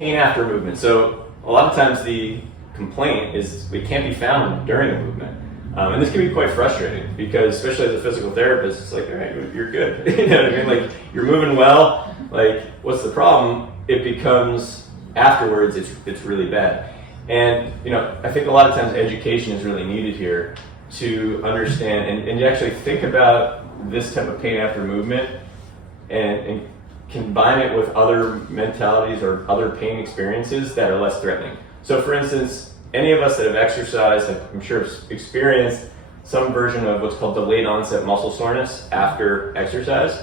Pain after movement. So a lot of times the complaint is it can't be found during a movement. And this can be quite frustrating because, especially as a physical therapist, it's like, all right, you're good. You know what I mean? Like, you're moving well. Like, what's the problem? It becomes afterwards, it's really bad. And, you know, I think a lot of times education is really needed here to understand and you actually think about this type of pain after movement and combine it with other mentalities or other pain experiences that are less threatening. So for instance, any of us that have exercised, I'm sure have experienced some version of what's called delayed onset muscle soreness after exercise.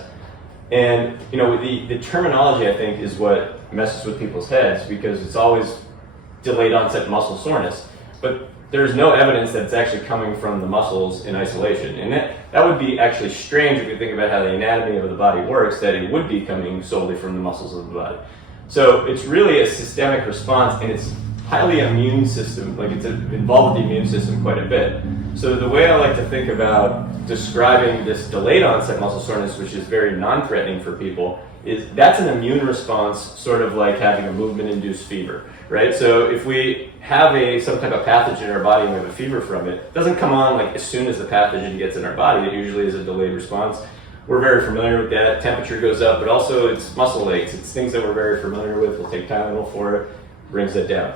And you know, the terminology, I think, is what messes with people's heads because it's always delayed onset muscle soreness. But there's no evidence that it's actually coming from the muscles in isolation. And that would be actually strange if you think about how the anatomy of the body works, that it would be coming solely from the muscles of the body. So it's really a systemic response, and it's highly immune system, like it's involved with the immune system quite a bit. So the way I like to think about describing this delayed onset muscle soreness, which is very non-threatening for people, is that's an immune response, sort of like having a movement-induced fever, right? So if we have some type of pathogen in our body and we have a fever from it, it doesn't come on like as soon as the pathogen gets in our body. It usually is a delayed response. We're very familiar with that. Temperature goes up, but also it's muscle aches. It's things that we're very familiar with. We'll take Tylenol for it, brings it down.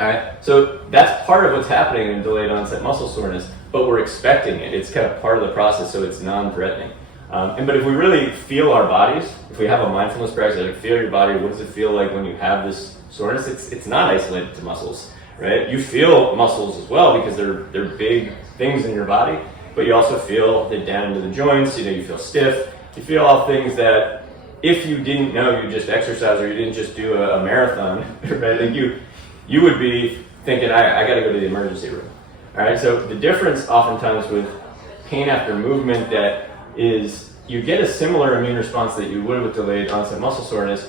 All right, so that's part of what's happening in delayed onset muscle soreness, but we're expecting it. It's kind of part of the process, so it's non-threatening. But if we really feel our bodies, if we have a mindfulness practice, like feel your body, what does it feel like when you have this soreness? It's not isolated to muscles, right? You feel muscles as well because they're big things in your body, but you also feel it down into the joints. You know, you feel stiff. You feel all things that if you didn't know you just exercised or you didn't just do a marathon, right? Like you would be thinking, I got to go to the emergency room. All right, so the difference oftentimes with pain after movement that is you get a similar immune response that you would with delayed onset muscle soreness,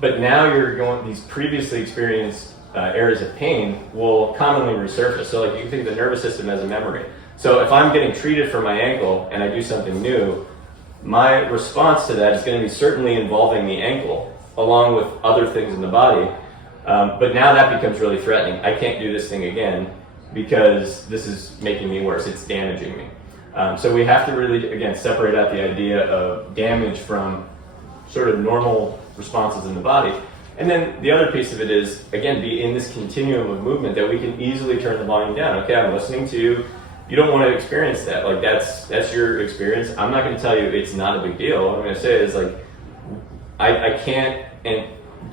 but now you're going, these previously experienced areas of pain will commonly resurface. So like you can think of the nervous system as a memory. So if I'm getting treated for my ankle and I do something new, my response to that is going to be certainly involving the ankle along with other things in the body. But now that becomes really threatening. I can't do this thing again because this is making me worse. It's damaging me. So we have to really, again, separate out the idea of damage from sort of normal responses in the body. And then the other piece of it is, again, be in this continuum of movement that we can easily turn the volume down. Okay, I'm listening to you. You don't want to experience that. Like that's your experience. I'm not going to tell you it's not a big deal. What I'm going to say is like, I can't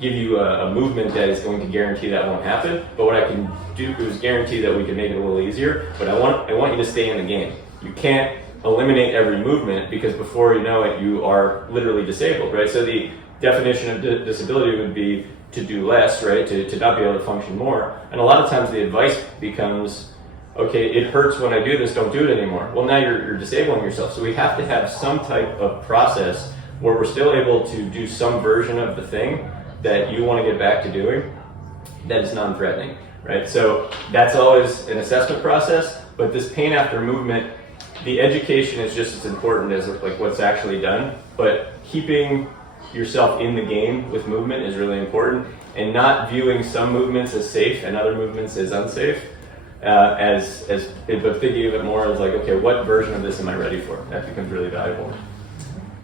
give you a movement that is going to guarantee that won't happen, but what I can do is guarantee that we can make it a little easier, but I want you to stay in the game. You can't eliminate every movement because before you know it, you are literally disabled, right? So the definition of disability would be to do less, right? To not be able to function more. And a lot of times the advice becomes, okay, it hurts when I do this, don't do it anymore. Well, now you're disabling yourself. So we have to have some type of process where we're still able to do some version of the thing that you want to get back to doing that is non-threatening, right? So that's always an assessment process, but this pain after movement, the education is just as important as like what's actually done, but keeping yourself in the game with movement is really important, and not viewing some movements as safe and other movements as unsafe, but thinking of it more as like, okay, what version of this am I ready for? That becomes really valuable.